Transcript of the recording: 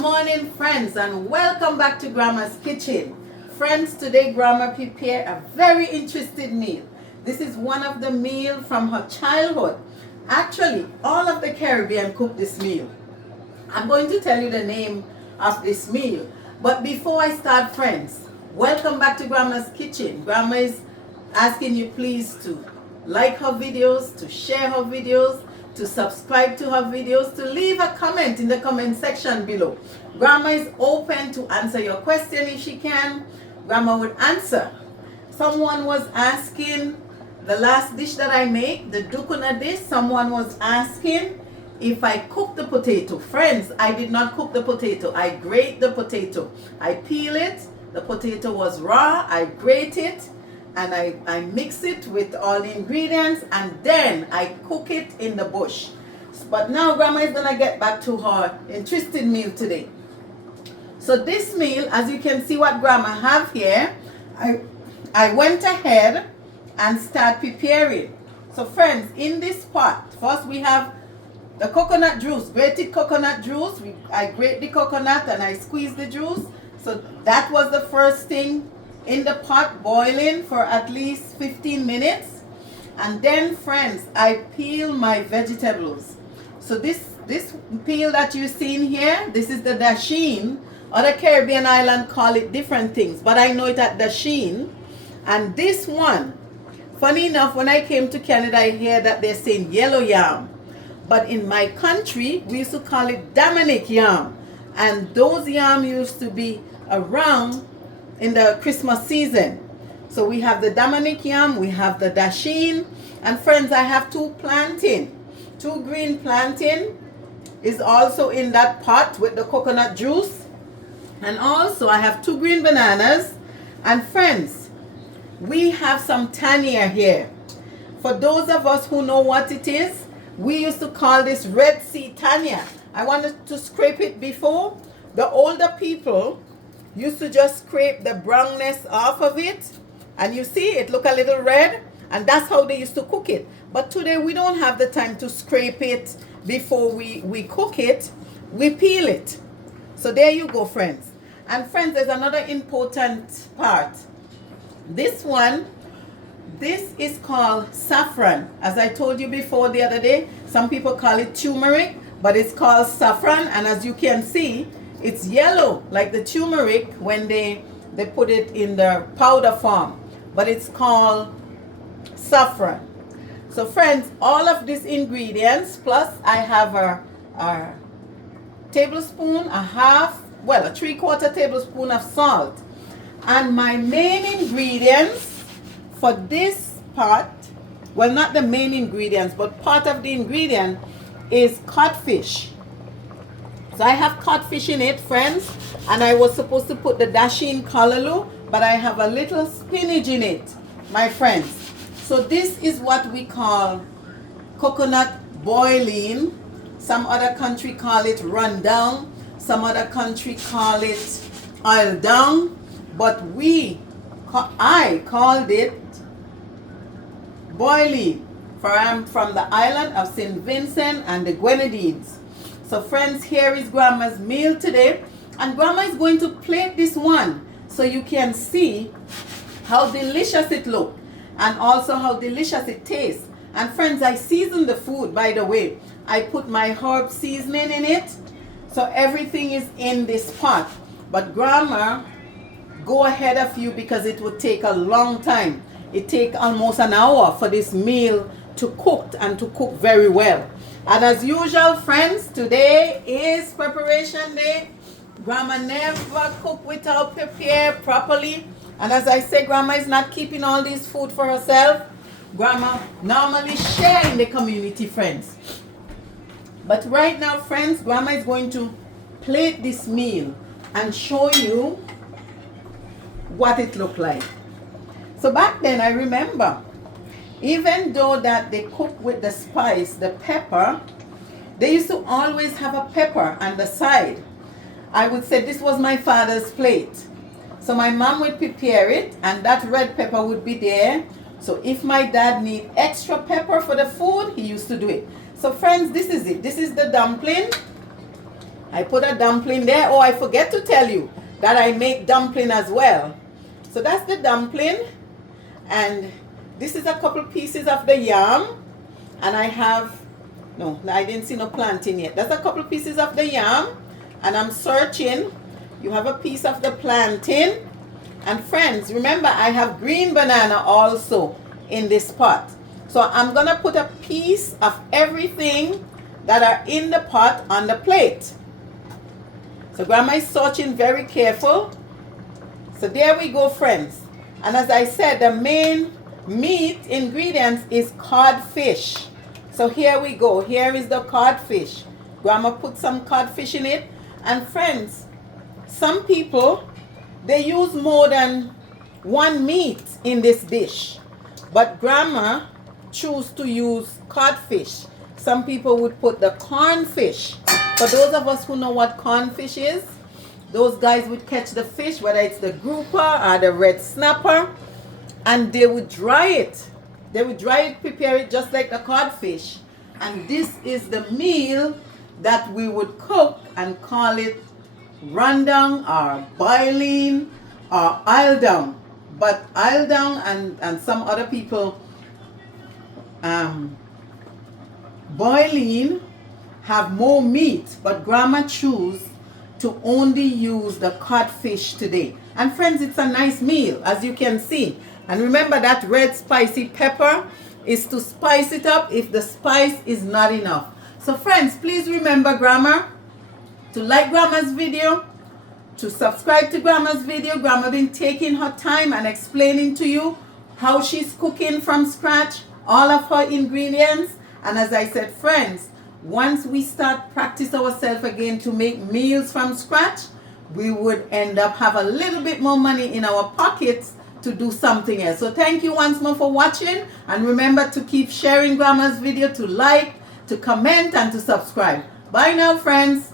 morning, friends, and welcome back to Grandma's Kitchen. Friends, today Grandma prepared a very interesting meal. This is one of the meals from her childhood. Actually, all of the Caribbean cook this meal. I'm going to tell you the name of this meal. But before I start, friends, welcome back to Grandma's Kitchen. Grandma is asking you please to like her videos, to share her videos, to subscribe to her videos, to leave a comment in the comment section below. Grandma is open to answer your question if she can. Grandma would answer. Someone was asking the last dish that I make, the dukuna dish. Someone was asking if I cook the potato. Friends, I did not cook the potato. I grate the potato. I peel it. The potato was raw. I grate it. And I mix it with all the ingredients, and then I cook it in the bush. But now Grandma is gonna get back to her interesting meal today. So this meal, as you can see what Grandma have here, I went ahead and start preparing. So friends, in this pot, first we have the coconut juice, grated coconut juice. I grate the coconut and I squeeze the juice. So that was the first thing in the pot, boiling for at least 15 minutes. And then friends, I peel my vegetables. So this peel that you're seeing here, this is the dasheen. Other Caribbean island call it different things, but I know it at dasheen. And this one, funny enough, when I came to Canada, I hear that they're saying yellow yam, but in my country we used to call it Dominic yam. And those yam used to be around in the Christmas season. So we have the Dominic yam, we have the dasheen, and friends, I have two plantain. Two green plantain is also in that pot with the coconut juice. And also I have two green bananas. And friends, we have some tanya here. For those of us who know what it is, we used to call this Red Sea tanya. I wanted to scrape it before. The older people used to just scrape the brownness off of it, and you see it look a little red, and that's how they used to cook it. But today we don't have the time to scrape it before we cook it. We peel it. So there you go, friends. And friends, there's another important part. This is called saffron. As I told you before the other day, some people call it turmeric, but it's called saffron. And as you can see, it's yellow like the turmeric when they put it in the powder form, but it's called saffron. So friends, all of these ingredients, plus I have a tablespoon, a 3/4 tablespoon of salt. And my main ingredients for this pot, well, not the main ingredients, but part of the ingredient is codfish. So I have codfish in it, friends, and I was supposed to put the dasheen callaloo, but I have a little spinach in it, my friends. So this is what we call coconut boiling. Some other country call it rundown. Some other country call it oil down, but I called it boiling, for I'm from the island of St. Vincent and the Grenadines. So friends, here is Grandma's meal today, and Grandma is going to plate this one so you can see how delicious it looks and also how delicious it tastes. And friends, I season the food, by the way. I put my herb seasoning in it, so everything is in this pot. But Grandma go ahead of you because it would take a long time. It takes almost an hour for this meal to cook, and to cook very well. And as usual, friends, today is preparation day. Grandma never cook without prepare properly. And as I say, Grandma is not keeping all this food for herself. Grandma normally share in the community, friends. But right now, friends, Grandma is going to plate this meal and show you what it looked like. So back then, I remember, even though that they cook with the spice, the pepper, they used to always have a pepper on the side. I would say this was my father's plate. So my mom would prepare it, and that red pepper would be there. So if my dad need extra pepper for the food, he used to do it. So friends, this is it. This is the dumpling. I put a dumpling there. Oh, I forget to tell you that I make dumpling as well. So that's the dumpling. And this is a couple pieces of the yam. And I have, no, I didn't see no plantain yet. That's a couple pieces of the yam. And I'm searching. You have a piece of the plantain. And friends, remember I have green banana also in this pot. So I'm going to put a piece of everything that are in the pot on the plate. So grandma is searching very careful. So there we go, friends. And as I said, the main meat ingredients is codfish. So here we go. Here is the codfish. Grandma put some codfish in it. And friends, some people, they use more than one meat in this dish. But grandma choose to use codfish. Some people would put the cornfish. For those of us who know what cornfish is, those guys would catch the fish, whether it's the grouper or the red snapper, and they would dry it. They would dry it, prepare it just like the codfish. And this is the meal that we would cook and call it rendang or boiling or aldang. But aldang and some other people boiling have more meat, but grandma choose to only use the codfish today. And friends, it's a nice meal, as you can see. And remember that red spicy pepper is to spice it up if the spice is not enough. So friends, please remember grandma to like grandma's video, to subscribe to grandma's video. Grandma been taking her time and explaining to you how she's cooking from scratch, all of her ingredients. And as I said, friends, once we start practice ourselves again to make meals from scratch, we would end up have a little bit more money in our pockets to do something else. So thank you once more for watching, and remember to keep sharing grandma's video, to like, to comment, and to subscribe. Bye now, friends.